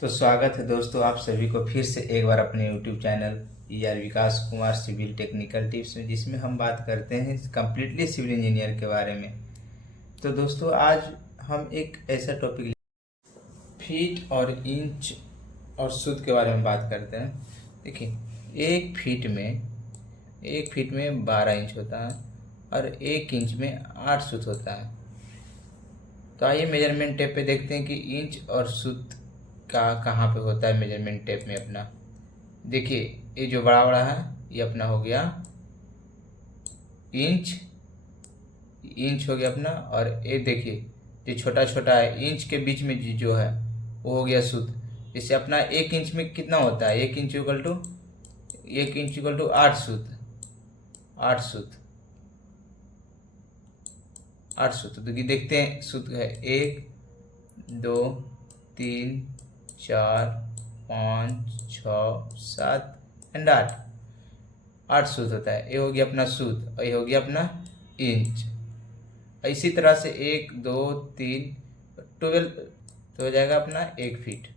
तो स्वागत है दोस्तों आप सभी को फिर से एक बार अपने YouTube चैनल विकास कुमार सिविल टेक्निकल टिप्स में, जिसमें हम बात करते हैं कम्प्लीटली सिविल इंजीनियर के बारे में। तो दोस्तों आज हम एक ऐसा टॉपिक फीट और इंच और सूत के बारे में बात करते हैं। देखिए एक फीट में 12 इंच होता है और 1 इंच में 8 सूत होता है। तो आइए मेजरमेंट टेप पे देखते हैं कि इंच और सूत का कहाँ पे होता है मेजरमेंट टेप में अपना। देखिए ये जो बड़ा बड़ा है ये अपना हो गया इंच हो गया अपना, और ये देखिए जो छोटा छोटा है इंच के बीच में जो है वो हो गया सूत। इससे अपना 1 इंच में कितना होता है, 1 इंच इक्वल टू 8 सूत। 8 सूत्र। तो देखते हैं सूत्र है 1 2 3 4 5 6 7 एंड 8 सूत्र होता है। ये हो गया अपना सूत्र और ये हो गया अपना इंच। इसी तरह से 1 2 3 12 तो हो जाएगा अपना 1 फीट।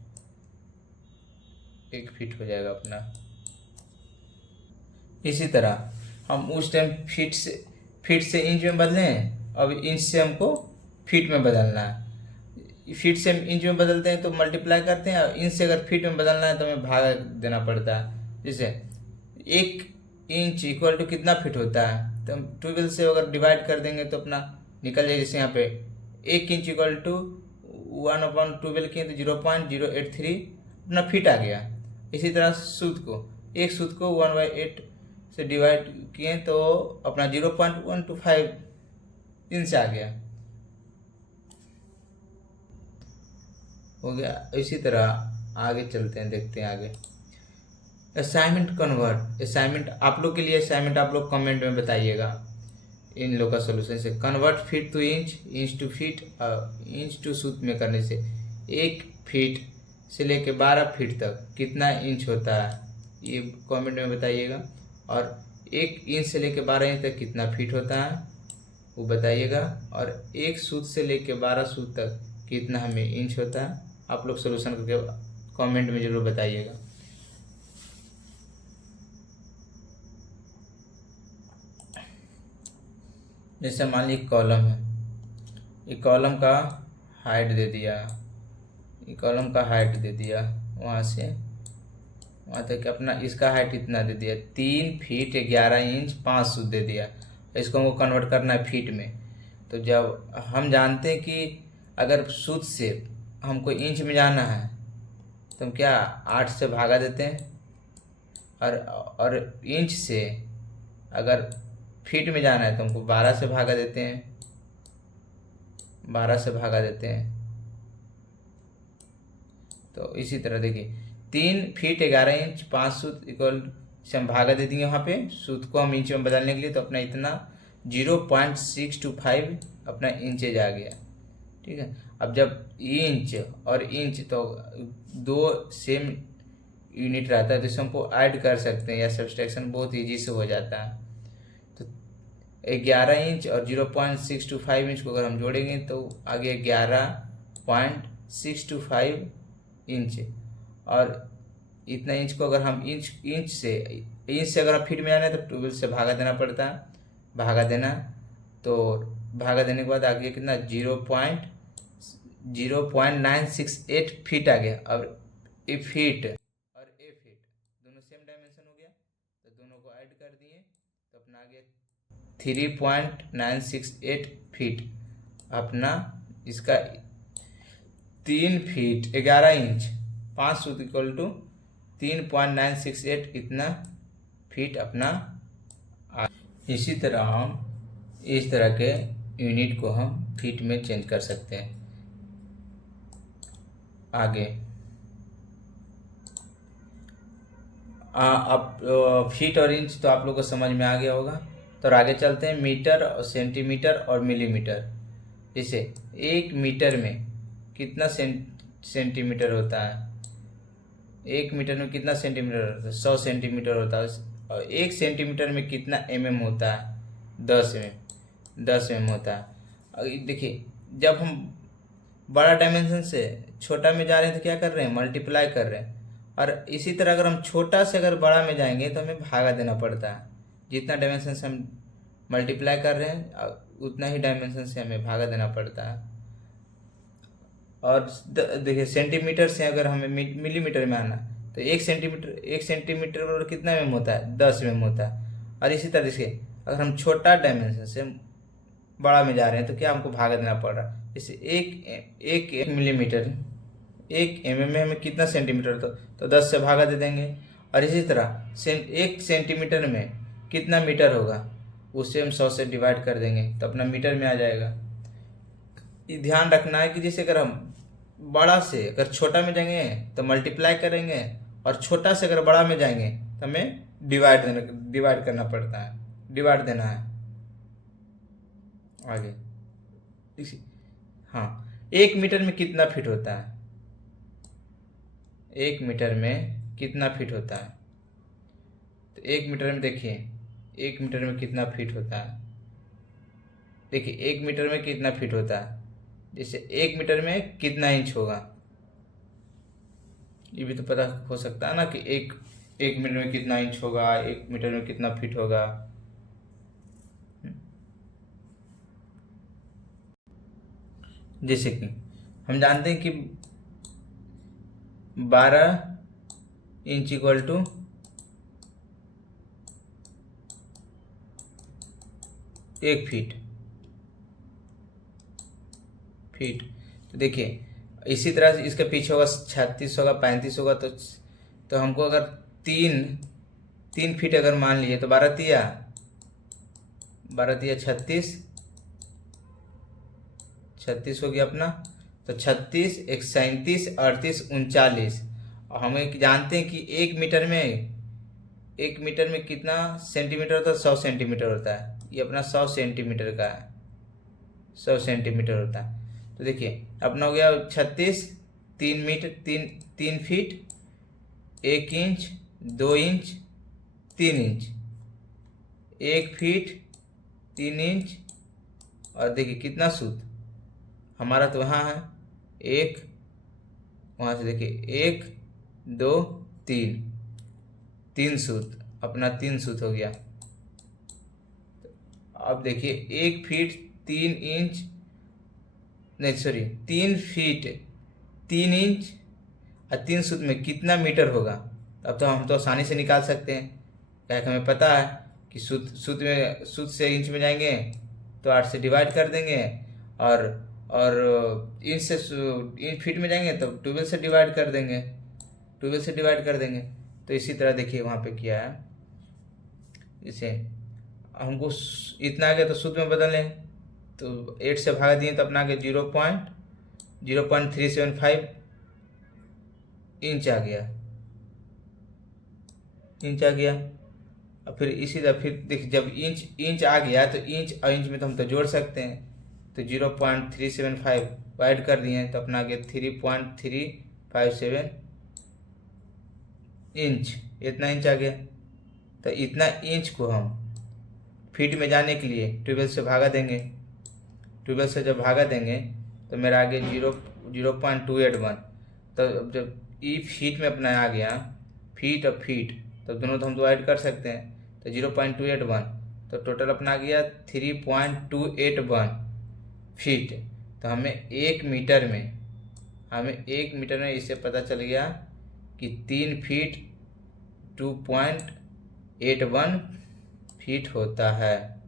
1 फीट हो जाएगा अपना। इसी तरह हम उस टाइम फीट से इंच में बदले हैं, अब इंच से हमको फीट में बदलना है। फीट से हम इंच में बदलते हैं तो मल्टीप्लाई करते हैं, और इंच से अगर फीट में बदलना है तो हमें भाग देना पड़ता है। जैसे 1 इंच इक्वल टू कितना फीट होता है, तो हम 12 से अगर डिवाइड कर देंगे तो अपना निकल जाए। जैसे यहाँ पे 1 इंच इक्वल टू 1/12 किए तो 0.083 अपना फीट आ गया। इसी तरह एक सूत को 1/8 से डिवाइड किए तो अपना 0.125 इंच आ गया, हो गया। इसी तरह आगे चलते हैं, देखते हैं आगे। असाइनमेंट आप लोग के लिए आप लोग कमेंट में बताइएगा इन लोग का सोल्यूशन से। Convert feet to inch to feet, inch to सूत में करने से 1 फीट से लेके 12 फीट तक कितना इंच होता है, ये कमेंट में बताइएगा। और 1 इंच से लेके 12 इंच तक कितना फीट होता है वो बताइएगा। और 1 सूत से लेके 12 सूत तक कितना हमें इंच होता है, आप लोग सोल्यूशन करके कमेंट में जरूर बताइएगा। जैसे मान लीजिए कॉलम है, ये कॉलम का हाइट दे दिया, वहाँ से वहाँ तक अपना इसका हाइट इतना दे दिया, 3 फीट 11 इंच 5 सूत दे दिया। इसको हमको कन्वर्ट करना है फीट में। तो जब हम जानते हैं कि अगर सूत से हमको इंच में जाना है तो हम क्या 8 से भागा देते हैं, और इंच से अगर फीट में जाना है तो हमको 12 से भागा देते हैं। तो इसी तरह देखिए 3 फीट 11 इंच 5 सूत इक्वल से हम भागा दे देंगे वहाँ पे सूत को हम इंच में बदलने के लिए, तो अपना इतना 0.625 अपना इंचेज आ गया। ठीक है। अब जब इंच और इंच तो 2 सेम यूनिट रहता है तो इसे हमको ऐड कर सकते हैं, या सब्सट्रैक्शन बहुत ईजी से हो जाता है। तो 11 इंच और 0.625 इंच को अगर हम जोड़ेंगे तो आगे 11.625 इंच, और इतना इंच को अगर हम इंच से अगर हम फीट में जाना है तो 12 से भागा देना पड़ता है। तो भागा देने के बाद आगे कितना 0.968 फीट आ गया। अब ए फीट और ए फीट दोनों सेम डायमेंशन हो गया, तो दोनों को ऐड कर दिए तो अपना आ गया 3.968 फीट। अपना इसका 3 फीट 11 इंच 5 सूत इक्वल टू 3.968 इतना फीट अपना। इसी तरह हम इस तरह के यूनिट को हम फीट में चेंज कर सकते हैं। आगे अब फीट और इंच तो आप लोग को समझ में आ गया होगा। तो आगे चलते हैं मीटर और सेंटीमीटर और मिलीमीटर। जैसे 1 मीटर में कितना सेंटीमीटर होता है, 1 मीटर में कितना सेंटीमीटर होता है, 100 सेंटीमीटर होता है। और 1 सेंटीमीटर में कितना होता है, 10 mm होता है। देखिए जब हम बड़ा डायमेंशन से छोटा में जा रहे हैं तो क्या कर रहे हैं, मल्टीप्लाई कर रहे हैं। और इसी तरह अगर हम छोटा से अगर बड़ा में जाएंगे तो हमें भागा देना पड़ता है। जितना डायमेंशन से हम मल्टीप्लाई कर रहे हैं उतना ही डायमेंशन से हमें भागा देना पड़ता है। और देखिए सेंटीमीटर से अगर हमें मिलीमीटर में आना तो 1 सेंटीमीटर और कितना एम होता है, 10 एम होता है। और इसी तरह से अगर हम छोटा डायमेंशन से बड़ा में जा रहे हैं तो क्या हमको भागा देना पड़ रहा है। जैसे एक मिलीमीटर 1 mm में हमें कितना सेंटीमीटर, तो 10 से भागा दे देंगे। और इसी तरह 1 सेंटीमीटर में कितना मीटर होगा, उससे हम 100 से डिवाइड कर देंगे तो अपना मीटर में आ जाएगा। ये ध्यान रखना है कि जैसे अगर हम बड़ा से अगर छोटा में जाएंगे तो मल्टीप्लाई करेंगे, और छोटा से अगर बड़ा में जाएंगे तो हमें डिवाइड करना पड़ता है, डिवाइड देना है आगे। हाँ, 1 मीटर में कितना फीट होता है, 1 मीटर में कितना फीट होता है। तो 1 मीटर में देखिए 1 मीटर में कितना फीट होता है। देखिए 1 मीटर में कितना फीट होता है, जैसे 1 मीटर में कितना इंच होगा, ये भी तो पता हो सकता है ना कि एक मीटर में कितना इंच होगा, 1 मीटर में कितना फीट होगा। जैसे कि हम जानते हैं कि 12 इंच इक्वल टू 1 फीट। तो देखिए इसी तरह से इसके पीछे होगा 36 होगा, 35 होगा। तो हमको अगर तीन फीट अगर मान लिए तो 12 तिया 36 हो गया अपना। तो 36, 1, 37, 38, 39। और हमें जानते हैं कि 1 मीटर में कितना सेंटीमीटर होता है, 100 सेंटीमीटर होता है। ये अपना 100 सेंटीमीटर का है, 100 सेंटीमीटर होता है। तो देखिए अपना हो गया 36, 3 feet 1 inch 2 inch 3 inch, 1 feet 3 inch. और देखिए कितना सूत हमारा तो वहाँ है 1, वहाँ से देखिए 1 2 3 सूत, अपना 3 सूत हो गया। अब देखिए 1 फीट 3 इंच, नहीं सॉरी 3 फीट 3 इंच और 3 सूत में कितना मीटर होगा। अब तो हम तो आसानी से निकाल सकते हैं, क्या हमें पता है कि सूत से इंच में जाएंगे तो 8 से डिवाइड कर देंगे, और इंच फीट में जाएंगे तो 12 से डिवाइड कर देंगे। तो इसी तरह देखिए वहाँ पे किया है, इसे हमको इतना आ गया तो सूत्र में बदल लें तो 8 से भाग दिए तो अपना आ गया 0.375 इंच आ गया। और फिर इसी तरह फिर देखिए जब इंच आ गया तो इंच और इंच में तो हम तो जोड़ सकते हैं। तो 0.375 ऐड कर दिए तो अपना आ गया 3.357 इंच, इतना इंच आ गया। तो इतना इंच को हम फीट में जाने के लिए 12 से भागा देंगे। 12 से जब भागा देंगे तो मेरा आ गया 0.281। तो जब ई फीट में अपना आ गया फीट और फीट, तो दोनों तो हम डिवाइड कर सकते हैं। तो 0.281 तो टोटल अपना आ गया 3.281 फीट। तो हमें 1 मीटर में इससे पता चल गया कि 3 फीट 2.81 फीट होता है।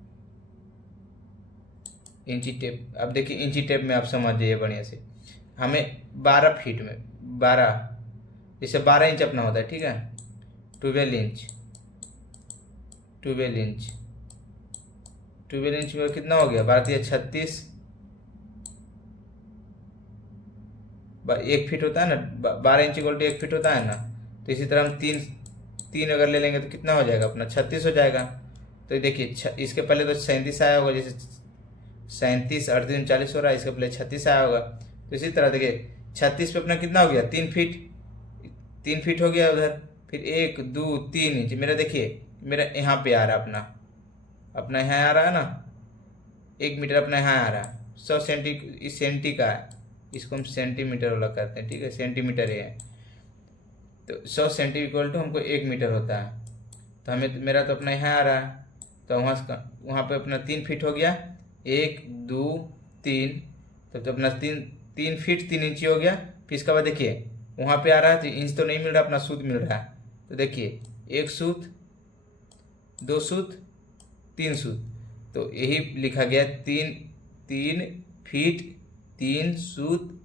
इंची टेप, अब देखिए इंची टेप में आप समझ जाइए बढ़िया से। हमें 12 फीट में 12 जैसे 12 इंच अपना होता है, ठीक है, 12 इंच में कितना हो गया 12 36, 1 फीट होता है ना, 12 इंच इक्वल टू 1 फीट होता है ना। तो इसी तरह हम तीन अगर ले लेंगे तो कितना हो जाएगा अपना 36 हो जाएगा। तो देखिए इसके पहले तो 37 आया होगा, जैसे 37 38 40 हो रहा है, इसके पहले 36 आया होगा। तो इसी तरह देखिए 36 पे अपना कितना हो गया 3 फीट हो गया उधर। फिर 1 2 3 इंच मेरा देखिए मेरा यहाँ पे आ रहा अपना यहाँ आ रहा है ना, 1 मीटर अपना यहाँ आ रहा है, 100 सेंटी इस सेंटी का है इसको हम सेंटीमीटर वाला करते हैं, ठीक है, सेंटीमीटर ये है। तो 100 सेंटी इक्वल टू हमको 1 मीटर होता है। तो हमें मेरा तो अपना यहाँ आ रहा है, तो वहाँ पे अपना 3 फीट हो गया, 1 2 3, तो अपना 3 फीट 3 इंची हो गया। फिर इसके बाद देखिए वहाँ पे आ रहा है तो इंच तो नहीं मिल रहा, अपना सूत मिल रहा है। तो देखिए 1 सूत 2 सूत 3 सूत, तो यही लिखा गया 3 फीट 3 सूत,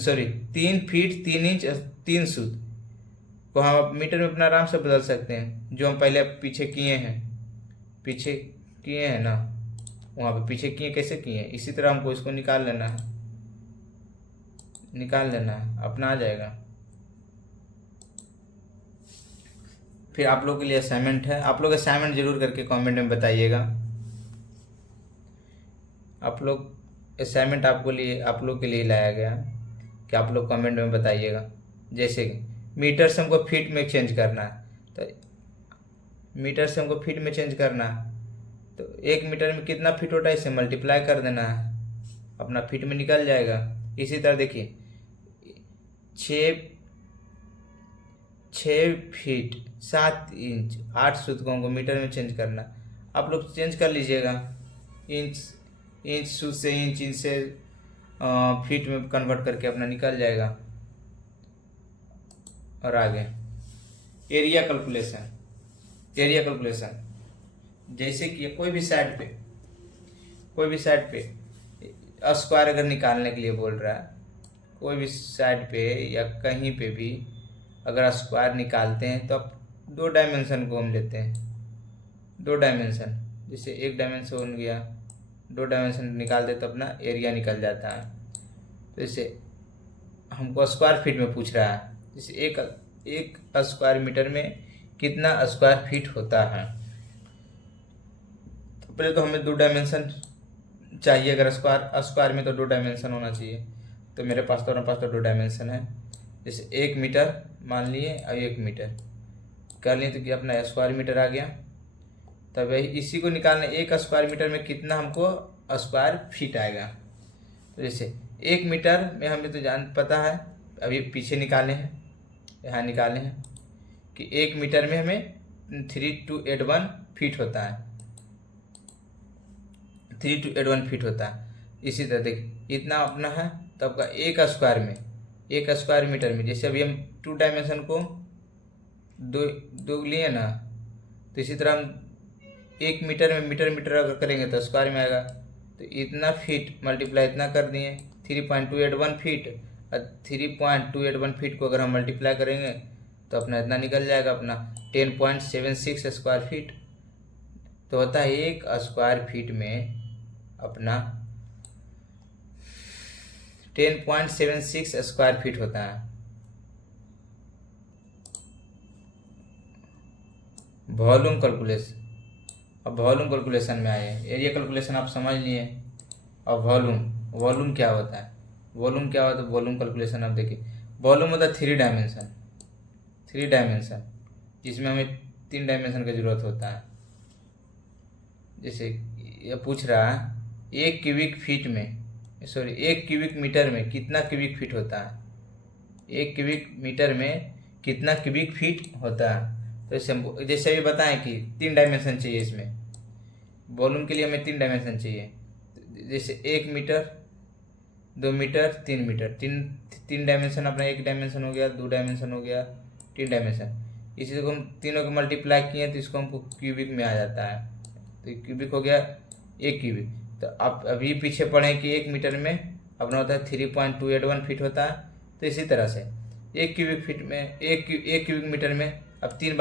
सॉरी 3 फीट 3 इंच 3 सूत को हम मीटर में अपना आराम से बदल सकते हैं, जो हम पहले पीछे किए हैं ना, वहाँ पे पीछे किए कैसे किए हैं, इसी तरह हमको इसको निकाल लेना है अपना आ जाएगा। फिर आप लोगों के लिए असाइनमेंट है, आप लोग असाइनमेंट जरूर करके कमेंट में बताइएगा। आप लोग असाइनमेंट आप लोग के लिए लाया गया कि आप लोग कमेंट में बताइएगा। जैसे कि मीटर से हमको फीट में चेंज करना है, तो मीटर से हमको फीट में चेंज करना है, तो 1 मीटर में कितना फीट होता है इसे मल्टीप्लाई कर देना है, अपना फीट में निकल जाएगा। इसी तरह देखिए 6 फीट 7 इंच 8 सूत को हमको मीटर में चेंज करना, आप लोग चेंज कर लीजिएगा। इंच सूत से इंच से फीट में कन्वर्ट करके अपना निकल जाएगा। और आगे एरिया कैलकुलेशन, जैसे कि कोई भी साइड पे स्क्वायर अगर निकालने के लिए बोल रहा है, कोई भी साइड पे या कहीं पे भी अगर स्क्वायर निकालते हैं तो आप 2 डायमेंशन को हम लेते हैं, 2 डायमेंशन, जैसे 1 डायमेंशन हो गया, 2 डायमेंशन निकाल दे तो अपना एरिया निकल जाता है। तो जैसे हमको स्क्वायर फीट में पूछ रहा है, जैसे एक स्क्वायर मीटर में कितना स्क्वायर फीट होता है, तो पहले तो हमें 2 डायमेंशन चाहिए। अगर स्क्वायर में तो 2 डायमेंशन होना चाहिए, तो मेरे पास तो 2 डायमेंशन है। जैसे 1 मीटर मान लिए और 1 मीटर कर लिए तो कि अपना स्क्वायर मीटर आ गया। तब इसी को निकालना, 1 स्क्वायर मीटर में कितना हमको स्क्वायर फीट आएगा। तो जैसे 1 मीटर में हमें तो पता है, अभी पीछे निकाले हैं, यहाँ निकाले हैं कि 1 मीटर में हमें 3281 फीट होता है, 3281 फीट होता है। इसी तरह देखिए इतना अपना है, तो आपका 1 स्क्वायर मीटर में, जैसे अभी हम 2 डायमेंशन को दो लिए ना, तो इसी तरह हम 1 मीटर में मीटर अगर करेंगे तो स्क्वायर में आएगा। तो इतना फीट मल्टीप्लाई इतना कर दिए 3281 फीट, और 3281 फीट को अगर हम मल्टीप्लाई करेंगे तो अपना इतना निकल जाएगा, अपना 10.76 स्क्वायर फीट। तो होता है 1 स्क्वायर फीट में अपना 10.76 स्क्वायर फीट होता है। वॉल्यूम कैलकुलेशन, अब वॉल्यूम कैलकुलेशन में आए, एरिया कैलकुलेशन आप समझ लिए। अब वॉल्यूम क्या होता है, वॉल्यूम कैलकुलेशन आप देखिए। वॉल्यूम होता है 3 डायमेंशन, जिसमें हमें 3 डायमेंशन की जरूरत होता है। जैसे ये पूछ रहा है 1 क्यूबिक मीटर में कितना क्यूबिक फीट होता है, 1 क्यूबिक मीटर में कितना क्यूबिक फीट होता है। तो जैसे अभी बताएं कि 3 डायमेंशन चाहिए, इसमें वॉल्यूम के लिए हमें 3 डायमेंशन चाहिए। जैसे 1 मीटर 2 मीटर 3 मीटर, तीन डायमेंशन अपना 1 डायमेंशन हो गया, 2 डायमेंशन हो गया, 3 डायमेंशन। इसी को हम तीनों को मल्टीप्लाई किए तो इसको हमको क्यूबिक में आ जाता है, तो क्यूबिक हो गया 1 क्यूबिक। तो आप अभी पीछे पढ़ें कि 1 मीटर में अपना होता है 3.281 फीट होता है। तो इसी तरह से 1 क्यूबिक फीट में 1 क्यूबिक मीटर में अब 3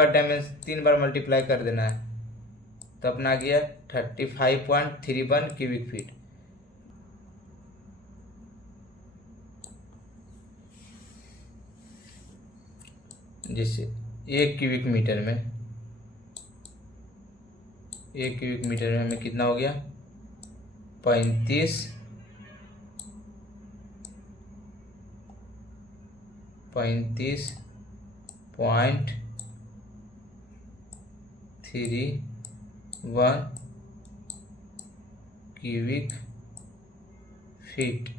बार मल्टीप्लाई कर देना है, तो अपना आ गया 35.31 क्यूबिक फीट। जिससे 1 क्यूबिक मीटर में हमें कितना हो गया 35.31 क्यूबिक फीट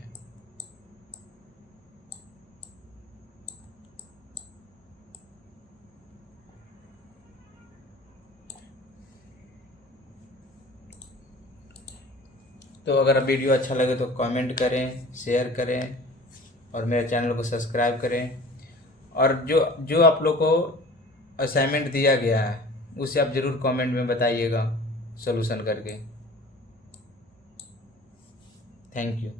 तो अगर वीडियो अच्छा लगे तो कमेंट करें, शेयर करें और मेरे चैनल को सब्सक्राइब करें। और जो जो आप लोग को असाइनमेंट दिया गया है उसे आप ज़रूर कमेंट में बताइएगा सॉल्यूशन करके। Thank you.